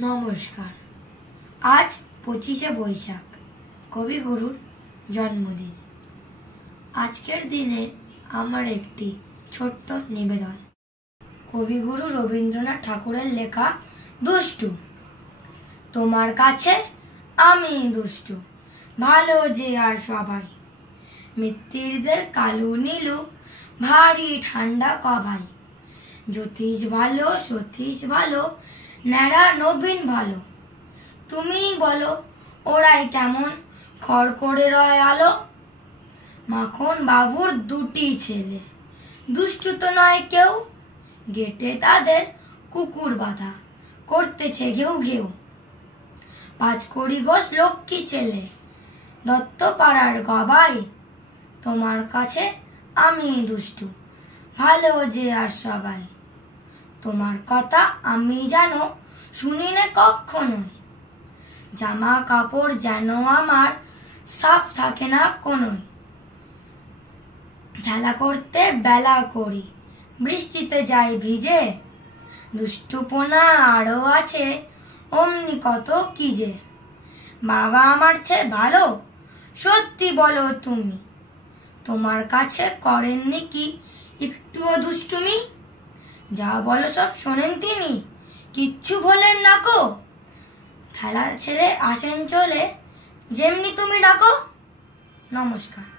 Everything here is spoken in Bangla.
নমস্কার। আজ 25শে বৈশাখ, কবিগুরুর জন্মদিন। আজকের দিনে আমার একটি ছোট্ট নিবেদন। কবিগুরু রবীন্দ্রনাথ ঠাকুরের লেখা দুষ্টু। তোমার কাছে আমি দুষ্টু, ভালো যে আর সবাই। মিত্তিরদের কালু নীলু, ভারী ঠান্ডা কবাই। জ্যোতিষ ভালো, সতীশ ভালো, ন্যাড়া নবীন ভালো। তুমিই বলো ওরাই কেমন খড় করে রয় আলো। মাখন বাবুর দুটি ছেলে, দুষ্টু তো নয় কেউ। গেটে তাদের কুকুর বাঁধা, করতেছে ঘেউ ঘেউ। পাঁচকড়ি গোস লক্ষ্মী ছেলে, দত্ত পাড়ার গবাই। তোমার কাছে আমি দুষ্টু, ভালো যে আর সবাই। তোমার কথা আমি জানো, শুনি না কখনোই। জামা কাপড় যেন আমার সাফ থাকে না কোনোই। খেলা করতে বেলা করি, বৃষ্টিতে যাই ভিজে। দুষ্টুপনা আরো আছে, অমনি কত কি যে। বাবা আমার চেয়ে ভালো, সত্যি বলো তুমি। তোমার কাছে করেননি কি একটুও দুষ্টুমি? যা বলো সব শোনেন তিনি, কিচ্ছু বলেন না কো। খেলা ছেড়ে আসেন চলে, যেমনি তুমি ডাকো। নমস্কার।